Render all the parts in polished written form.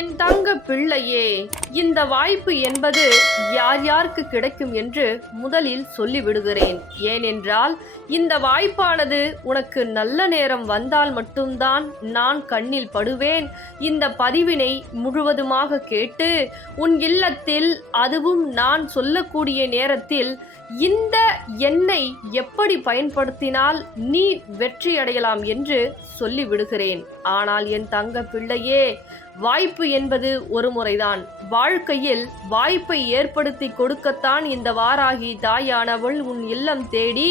என் தங்க பிள்ளையே, இந்த வாய்ப்பு என்பது யார் யாருக்கு கிடைக்கும் என்று முதலில் சொல்லிவிடுகிறேன். ஏனென்றால் இந்த வாய்ப்பானது உனக்கு நல்ல நேரம் வந்தால் மட்டும்தான் நான் கண்ணில் படுவேன். இந்த பதிவினை முழுவதுமாக கேட்டு உன் இல்லத்தில், அதுவும் நான் சொல்லக்கூடிய நேரத்தில், இந்த எண்ணை எப்படி பயன்படுத்தினால் நீ வெற்றி அடையலாம் என்று சொல்லிவிடுகிறேன். ஆனால் என் தங்க பிள்ளையே, வாய்ப்பு என்பது ஒரு முறைதான். வாழ்க்கையில் வாய்ப்பை ஏற்படுத்தி கொடுக்கத்தான் இந்த வாராகி தாயானவள் உன் இல்லம் தேடி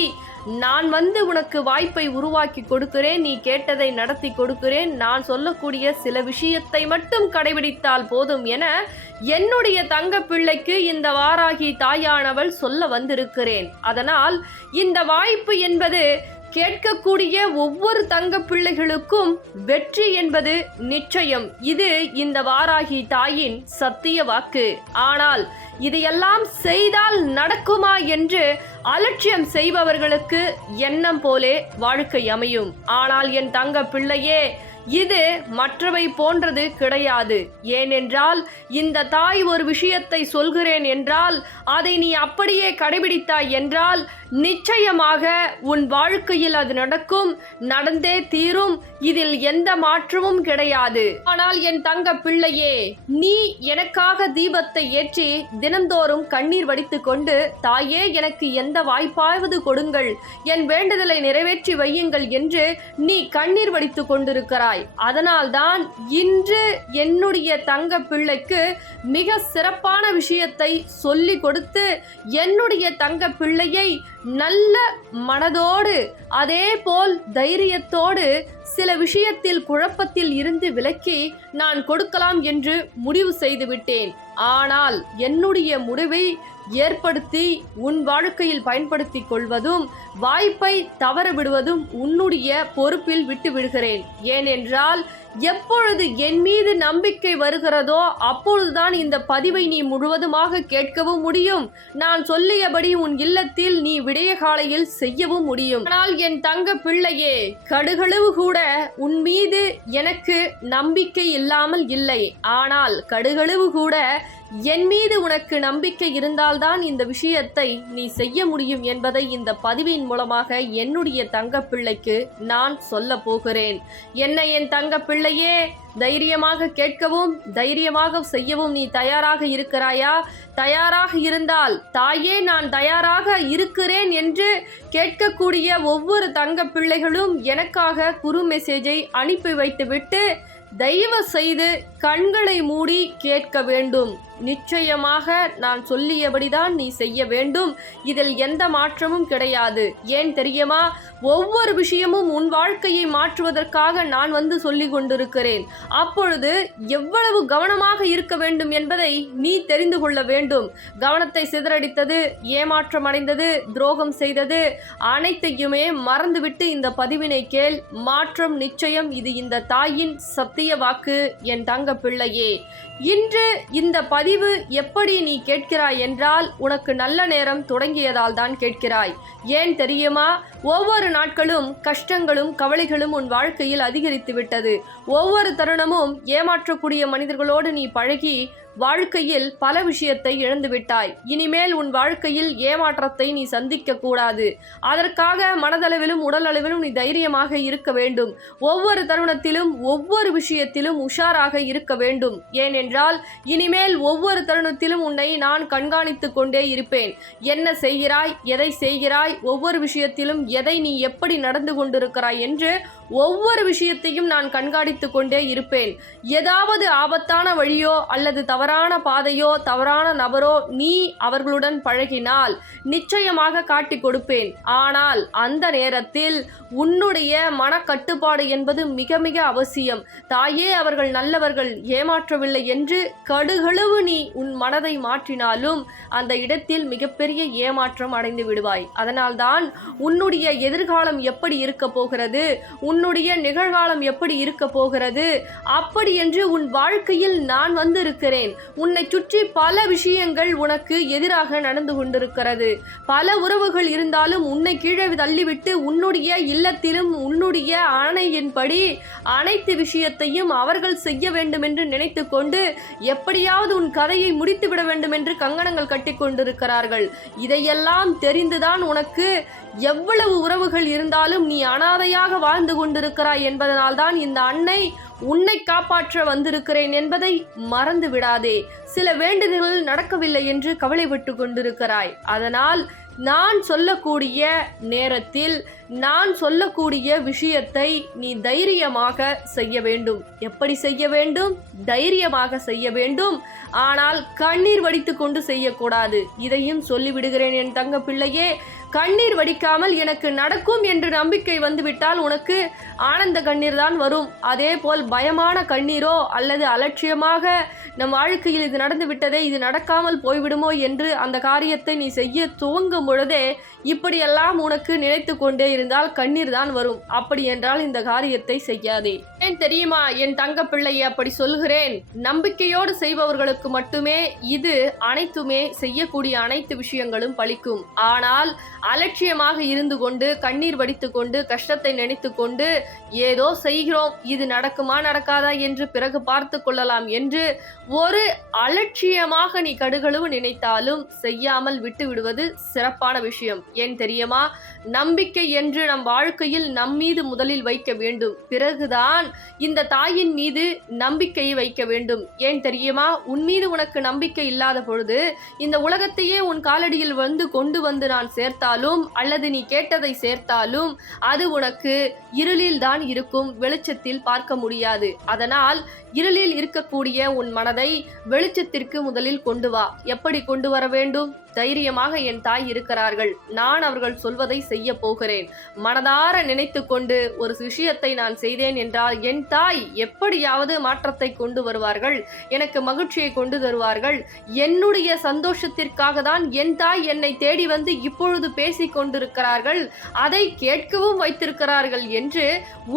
நான் வந்து உனக்கு வாய்ப்பை உருவாக்கி கொடுக்கிறேன், நீ கேட்டதை நடத்தி கொடுக்கிறேன், நான் சொல்லக்கூடிய சில விஷயத்தை மட்டும் கடைபிடித்தால் போதும் என என்னுடைய தங்க பிள்ளைக்கு இந்த வாராகி தாயானவள் சொல்ல வந்திருக்கிறேன். அதனால் இந்த வாய்ப்பு என்பது கேட்கக்கூடிய ஒவ்வொரு தங்க பிள்ளைகளுக்கும் வெற்றி என்பது நிச்சயம். இது இந்த வாராகி தாயின் சத்திய வாக்கு. ஆனால் இதையெல்லாம் செய்தால் நடக்குமா என்று அலட்சியம் செய்பவர்களுக்கு எண்ணம் போலே வாழ்க்கை அமையும். ஆனால் என் தங்க பிள்ளையே, இது மற்றவை போன்றது கிடையாது. ஏனென்றால் இந்த தாய் ஒரு விஷயத்தை சொல்கிறேன் என்றால் அதை நீ அப்படியே கடைபிடித்தாய் என்றால் நிச்சயமாக உன் வாழ்க்கையில் அது நடக்கும், நடந்தே தீரும். இதில் எந்த மாற்றமும் கிடையாது. ஆனால் என் தங்க பிள்ளையே, நீ எனக்காக தீபத்தை ஏற்றி தினந்தோறும் கண்ணீர் வடித்து கொண்டு, தாயே எனக்கு எந்த வாய்ப்பாவது கொடுங்கள், என் வேண்டுதலை நிறைவேற்றி வையுங்கள் என்று நீ கண்ணீர் வடித்து கொண்டிருக்கிறாய். அதனால்தான் இன்று என்னுடைய தங்க பிள்ளைக்கு மிக சிறப்பான விஷயத்தை சொல்லி கொடுத்து என்னுடைய தங்க பிள்ளையை நல்ல மனதோடு, அதே போல் தைரியத்தோடு, சில விஷயத்தில் குழப்பத்தில் இருந்து விலக்கி நான் கொடுக்கலாம் என்று முடிவு செய்துவிட்டேன். ஆனால் என்னுடைய முடிவை ஏற்படுத்தி உன் வாழ்க்கையில் பயன்படுத்தி கொள்வதும் வாய்ப்பை தவற விடுவதும் உன்னுடைய பொறுப்பில் விட்டு விடுகிறேன். ஏனென்றால் எப்பொழுது என் மீது நம்பிக்கை வருகிறதோ அப்பொழுதுதான் இந்த பதிவை நீ முழுவதுமாக கேட்கவும் முடியும், நான் சொல்லியபடி உன் இல்லத்தில் நீ விடிய காலையில் செய்யவும் முடியும். ஆனால் என் தங்க பிள்ளையே, கடுகளவு கூட உன் மீது எனக்கு நம்பிக்கை இல்லாமல் இல்லை. ஆனால் கடுகளவு கூட என் மீது உனக்கு நம்பிக்கை இருந்தால்தான் இந்த விஷயத்தை நீ செய்ய முடியும் என்பதை இந்த பதிவின் மூலமாக என்னுடைய தங்க பிள்ளைக்கு நான் சொல்ல போகிறேன். என்ன என் தங்க பிள்ளையே, தைரியமாக கேட்கவும் தைரியமாக செய்யவும் நீ தயாராக இருக்கிறாயா? தயாராக இருந்தால், தாயே நான் தயாராக இருக்கிறேன் என்று கேட்கக்கூடிய ஒவ்வொரு தங்க பிள்ளைகளும் எனக்காக குறு மெசேஜை அனுப்பி வைத்துவிட்டு தயவு செய்து கண்களை மூடி கேட்க வேண்டும். நிச்சயமாக நான் சொல்லியபடிதான் நீ செய்ய வேண்டும். இதில் எந்த மாற்றமும் கிடையாது. ஏன் தெரியுமா? ஒவ்வொரு விஷயமும் உன் வாழ்க்கையை மாற்றுவதற்காக நான் வந்து சொல்லி கொண்டிருக்கிறேன். அப்பொழுது எவ்வளவு கவனமாக இருக்க வேண்டும் என்பதை நீ தெரிந்து கொள்ள வேண்டும். கவனத்தை சிதறடித்தது, ஏமாற்றம் அடைந்தது, துரோகம் செய்தது அனைத்தையுமே மறந்துவிட்டு இந்த பதிவினை கேள். மாற்றம் நிச்சயம். இது இந்த தாயின் சத்திய வாக்கு என் தங்க பிள்ளையே. இன்று இந்த பதிவு எப்படி நீ கேட்கிறாய் என்றால் உனக்கு நல்ல நேரம் தொடங்கியதால் தான் கேட்கிறாய். ஏன் தெரியுமா? ஒவ்வொரு நாட்களும் கஷ்டங்களும் கவலைகளும் உன் வாழ்க்கையில் அதிகரித்து விட்டது. ஒவ்வொரு தருணமும் ஏமாற்றக்கூடிய மனிதர்களோடு நீ பழகி வாழ்க்கையில் பல விஷயத்தை இழந்துவிட்டாய். இனிமேல் உன் வாழ்க்கையில் ஏமாற்றத்தை நீ சந்திக்க கூடாது. அதற்காக மனதளவிலும் உடலளவிலும் நீ தைரியமாக இருக்க வேண்டும். ஒவ்வொரு தருணத்திலும் ஒவ்வொரு விஷயத்திலும் உஷாராக இருக்க வேண்டும். ஏனென்றால் இனிமேல் ஒவ்வொரு தருணத்திலும் உன்னை நான் கண்காணித்து கொண்டே இருப்பேன். என்ன செய்கிறாய், எதை செய்கிறாய், ஒவ்வொரு விஷயத்திலும் எதை நீ எப்படி நடந்து கொண்டிருக்கிறாய் என்று ஒவ்வொரு விஷயத்தையும் நான் கண்காணித்து கொண்டே இருப்பேன். ஏதாவது ஆபத்தான வழியோ அல்லது தவறான பாதையோ தவறான நபரோ நீ அவர்களுடன் பழகினால் நிச்சயமாக காட்டி கொடுப்பேன். ஆனால் அந்த நேரத்தில் உன்னுடைய மனக்கட்டுப்பாடு என்பது மிக மிக அவசியம். தாயே அவர்கள் நல்லவர்கள், ஏமாற்றவில்லை என்று கடுகளவு நீ உன் மனதை மாற்றினாலும் அந்த இடத்தில் மிகப்பெரிய ஏமாற்றம் அடைந்து விடுவாய். அதனால்தான் உன்னுடைய எதிர்காலம் எப்படி இருக்க போகிறது, உன்னுடைய நிகழ்காலம் எப்படி இருக்க போகிறது, அப்படி என்று உன் வாழ்க்கையில் நான் வந்திருக்கிறேன். உன்னை சுற்றி பல விஷயங்கள் உனக்கு எதிராக நடந்து கொண்டிருக்கிறது. பல உறவுகள் இருந்தாலும் உன்னை கீழே தள்ளிவிட்டு உன்னுடைய இல்லத்திலும் உன்னுடைய ஆணையின்படி அனைத்து விஷயத்தையும் அவர்கள் செய்ய வேண்டும் என்று நினைத்து கொண்டு எப்படியாவது உன் கதையை முடித்துவிட வேண்டும் என்று கங்கணங்கள் கட்டி கொண்டிருக்கிறார்கள். இதையெல்லாம் தெரிந்துதான் உனக்கு எவ்வளவு உறவுகள் இருந்தாலும் நீ அனாதையாக வாழ்ந்து கொண்டிருக்கிறாய் என்பதனால்தான் இந்த அன்னை உன்னை காப்பாற்ற வந்திருக்கிறேன் என்பதை மறந்து விடாதே. சில வேண்டுதல்கள் நடக்கவில்லை என்று கவலைப்பட்டு கொண்டிருக்கிறாய். அதனால் நான் சொல்லக்கூடிய நேரத்தில் நான் சொல்லக்கூடிய விஷயத்தை நீ தைரியமாக செய்ய வேண்டும். எப்படி செய்ய வேண்டும்? தைரியமாக செய்ய வேண்டும். ஆனால் கண்ணீர் வடித்து கொண்டு செய்யக்கூடாது. இதையும் சொல்லிவிடுகிறேன் என் தங்க பிள்ளையே. கண்ணீர் வடிக்காமல் எனக்கு நடக்கும் என்று நம்பிக்கை வந்துவிட்டால் உனக்கு ஆனந்த கண்ணீர் தான் வரும். அதே போல் பயமான கண்ணீரோ அல்லது அலட்சியமாக நம் வாழ்க்கையில் இது நடந்து விட்டதே, இது நடக்காமல் போய்விடுமோ என்று அந்த காரியத்தை நீ செய்ய துவங்கும் பொழுதே இப்படியெல்லாம் உனக்கு நினைத்து கொண்டே இருந்தால் கண்ணீர் தான் வரும். அப்படி என்றால் இந்த காரியத்தை செய்யாதே. ஏன் தெரியுமா என் தங்க பிள்ளையை அப்படி சொல்கிறேன்? நம்பிக்கையோடு செய்பவர்களுக்கு மட்டுமே இது அனைத்துமே செய்யக்கூடிய அனைத்து விஷயங்களும் பலிக்கும். ஆனால் அலட்சியமாக இருந்து கொண்டு கண்ணீர் வடித்து கொண்டு கஷ்டத்தை நினைத்து கொண்டு ஏதோ செய்கிறோம், இது நடக்குமா நடக்காதா என்று பிறகு பார்த்து கொள்ளலாம் என்று ஒரு அலட்சியமாக நீ கடுகளவு நினைத்தாலும் செய்யாமல் விட்டு விடுவது சிறப்பான விஷயம். ஏன் தெரியுமா? நம்பிக்கை என்று நம் வாழ்க்கையில் நம் மீது முதலில் வைக்க வேண்டும். பிறகுதான் இந்த தாயின் மீது நம்பிக்கையை வைக்க வேண்டும். ஏன் தெரியுமா? உன் மீது உனக்கு நம்பிக்கை இல்லாத பொழுது இந்த உலகத்தையே உன் காலடியில் கொண்டு வந்து நான் சேர்த்தாலும் அல்லது நீ கேட்டதை சேர்த்தாலும் அது உனக்கு இருளில் தான் இருக்கும், வெளிச்சத்தில் பார்க்க முடியாது. அதனால் இருளில் இருக்கக்கூடிய உன் மனதை வெளிச்சத்திற்கு முதலில் கொண்டு வா. எப்படி கொண்டு வர வேண்டும்? தைரியமாக என் தாய் இருக்கிறார்கள், நான் அவர்கள் சொல்வதை செய்ய போகிறேன். மனதார நினைத்து கொண்டு ஒரு விஷயத்தை நான் செய்தேன் என்றால் என் தாய் எப்படியாவது மாற்றத்தை கொண்டு வருவார்கள், எனக்கு மகிழ்ச்சியை கொண்டு தருவார்கள். என்னுடைய சந்தோஷத்திற்காக தான் என் தாய் என்னை தேடி வந்து இப்பொழுது பேசிக் கொண்டிருக்கிறார்கள், அதை கேட்கவும் வைத்திருக்கிறார்கள் என்று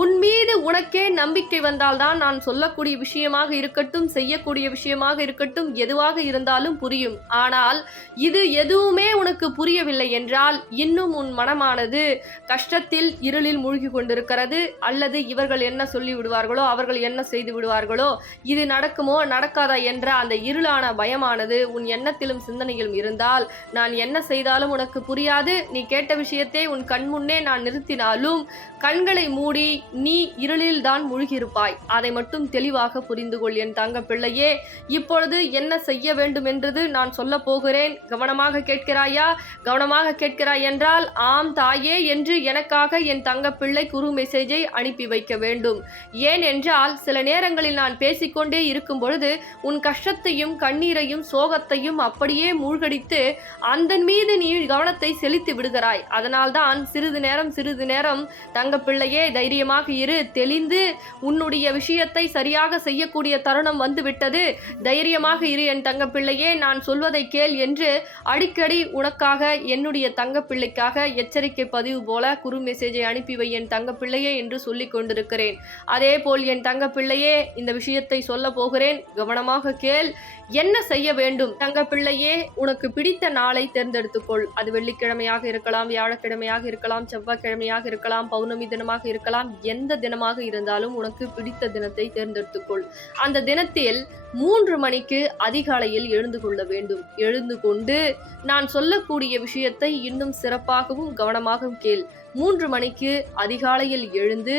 உன் மீது உனக்கே நம்பிக்கை வந்தால்தான் நான் சொல்லக்கூடிய விஷயமாக இருக்கட்டும், செய்யக்கூடிய விஷயமாக இருக்கட்டும், எதுவாக இருந்தாலும் புரியும். ஆனால் இது எதுவுமே உனக்கு புரியவில்லை என்றால் இன்னும் உன் மனமானது கஷ்டத்தில் இருளில் மூழ்கி கொண்டிருக்கிறது. அல்லது இவர்கள் என்ன சொல்லி விடுவார்களோ, அவர்கள் என்ன செய்து விடுவார்களோ, இது நடக்குமோ நடக்காதா என்ற அந்த இருளான பயமானது உன் எண்ணத்திலும் சிந்தனையிலும் இருந்தால் நான் என்ன செய்தாலும் உனக்கு புரியாது. நீ கேட்ட விஷயத்தை உன் கண் முன்னே நான் நிறுத்தினாலும் கண்களை மூடி நீ இருளில் தான் மூழ்கியிருப்பாய். அதை மட்டும் தெளிவாக புரிந்து கொள் என் தங்க பிள்ளையே. இப்பொழுது என்ன செய்ய வேண்டும் என்றது நான் சொல்ல போகிறேன். கவனமாக கேட்கிறாயா? கவனமாக கேட்கிறாய் என்றால் ஆம் தாயே என்று எனக்காக என் தங்க பிள்ளை குறு மெசேஜை அனுப்பி வைக்க வேண்டும். ஏன் என்றால் சில நேரங்களில் நான் பேசிக்கொண்டே இருக்கும் பொழுது உன் கஷ்டத்தையும் கண்ணீரையும் சோகத்தையும் அப்படியே மூழ்கடித்து அதன் மீது நீ கவனத்தை செலுத்தி விடுகிறாய். அதனால்தான் சிறிது நேரம் தங்க பிள்ளையே தைரியமாக இரு. தெளிந்து உன்னுடைய விஷயத்தை சரியாக செய்யக்கூடிய தருணம் வந்து விட்டது. தைரியமாக இரு என் தங்க பிள்ளையே, நான் சொல்வதை கேள் என்று அடிக்கடி உனக்காக என்னுடைய தங்க பிள்ளைக்காக எச்சரிக்கை பதிவு போல குறு மெசேஜை அனுப்பி வை என் தங்க பிள்ளையே என்று சொல்லிக் கொண்டிருக்கிறேன். அதே போல் என் தங்க பிள்ளையே, இந்த விஷயத்தை சொல்ல போகிறேன், கவனமாக கேள். என்ன செய்ய வேண்டும்? தங்க பிள்ளையே, உனக்கு பிடித்த நாளை தேர்ந்தெடுத்துக்கொள். அது வெள்ளிக்கிழமையாக இருக்கலாம், வியாழக்கிழமையாக இருக்கலாம், செவ்வாய்க்கிழமையாக இருக்கலாம், பௌர்ணமி தினமாக இருக்கலாம். எந்த தினமாக இருந்தாலும் உனக்கு பிடித்த தினத்தை தேர்ந்தெடுத்துக்கொள். அந்த தினத்தில் 3 மணிக்கு அதிகாலையில் எழுந்து கொள்ள வேண்டும். எழுந்து கொண்டு நான் சொல்லக்கூடிய விஷயத்தை இன்னும் சிறப்பாகவும் கவனமாகவும் கேள். 3 மணிக்கு அதிகாலையில் எழுந்து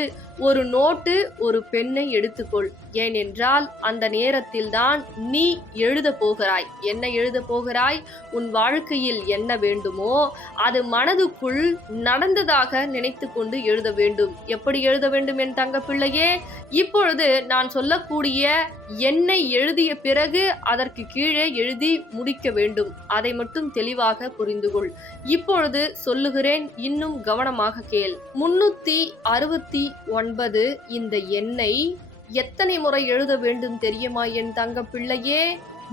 ஒரு நோட்டு ஒரு பெண்ணை எடுத்துக்கொள். ஏனென்றால் அந்த நேரத்தில் தான் நீ எழுத போகிறாய். என்ன எழுத போகிறாய்? உன் வாழ்க்கையில் என்ன வேண்டுமோ அது மனதுக்குள் நடந்ததாக நினைத்து கொண்டு எழுத வேண்டும். எப்படி எழுத வேண்டும் என் தங்க பிள்ளையே? இப்பொழுது நான் சொல்லக்கூடிய எண்ணை எழுதிய பிறகு அதற்கு கீழே எழுதி முடிக்க வேண்டும். அதை மட்டும் தெளிவாக புரிந்து கொள். இப்பொழுது சொல்லுகிறேன், இன்னும் கவனமாக கேள். 369 இந்த எண்ணை எத்தனை முறை எழுத வேண்டும் தெரியுமா என் தங்க பிள்ளையே?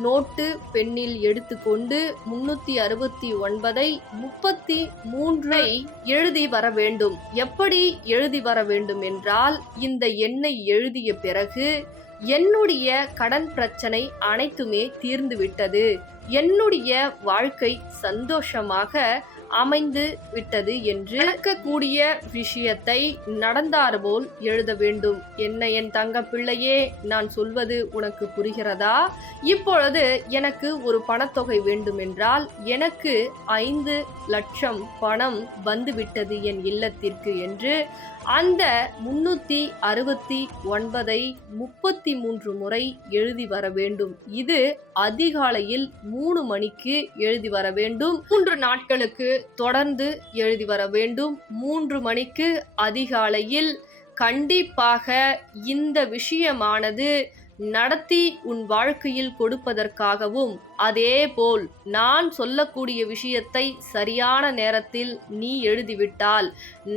நோட்டு பெண்ணில் எடுத்துக்கொண்டு 369ஐ 33ஐ எழுதி வர வேண்டும். எப்படி எழுதி வர வேண்டும் என்றால், இந்த எண்ணை எழுதிய பிறகு என்னுடைய கடன் பிரச்சனை அனைத்துமே தீர்ந்து விட்டது, என்னுடைய வாழ்க்கை சந்தோஷமாக அமைந்து விட்டது என்று நடக்கக்கூடிய விஷயத்தை நடந்தார் போல் எழுத வேண்டும். என்ன என் தங்க பிள்ளையே, நான் சொல்வது உனக்கு புரிகிறதா? இப்பொழுது எனக்கு ஒரு பணத்தொகை வேண்டுமென்றால், எனக்கு 5 லட்சம் பணம் வந்துவிட்டது என் இல்லத்திற்கு என்று அந்த 369ஐ 33 முறை எழுதி வர வேண்டும். இது அதிகாலையில் 3 மணிக்கு எழுதி வர வேண்டும். 3 நாட்களுக்கு தொடர்ந்து எழுதி வர வேண்டும். 3 மணிக்கு அதிகாலையில் கண்டிப்பாக இந்த விஷயமானது நடத்தி உன் வாழ்க்கையில் கொடுப்பதற்காகவும், அதேபோல் நான் சொல்லக்கூடிய விஷயத்தை சரியான நேரத்தில் நீ எழுதிவிட்டால்,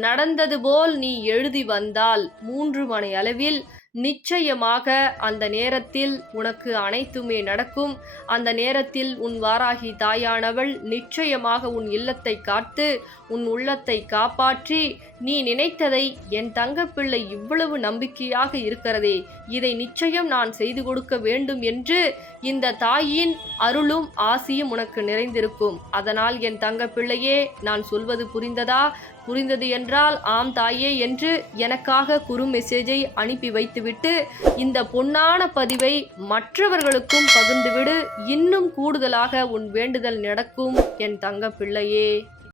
நடந்தது போல் நீ எழுதி வந்தால் 3 மணி அளவில் நிச்சயமாக அந்த நேரத்தில் உனக்கு அனைத்துமே நடக்கும். அந்த நேரத்தில் உன் வாராகி தாயானவள் நிச்சயமாக உன் இல்லத்தை காத்து உன் உள்ளத்தை காப்பாற்றி, நீ நினைத்ததை என் தங்கப்பிள்ளை இவ்வளவு நம்பிக்கையாக இருக்கிறதே, இதை நிச்சயம் நான் செய்து கொடுக்க வேண்டும் என்று இந்த தாயின் அருளும் ஆசியும் உனக்கு நிறைந்திருக்கும். அதனால் என் தங்கப்பிள்ளையே, நான் சொல்வது புரிந்ததா? புரிந்தது என்றால் ஆம் தாயே என்று எனக்காக குறு மெசேஜை அனுப்பி வைத்துவிட்டு இந்த பொன்னான பதிவை மற்றவர்களுக்கும் பகிர்ந்துவிடு. இன்னும் கூடுதலாக உன் வேண்டுதல் நடக்கும் என் தங்க பிள்ளையே.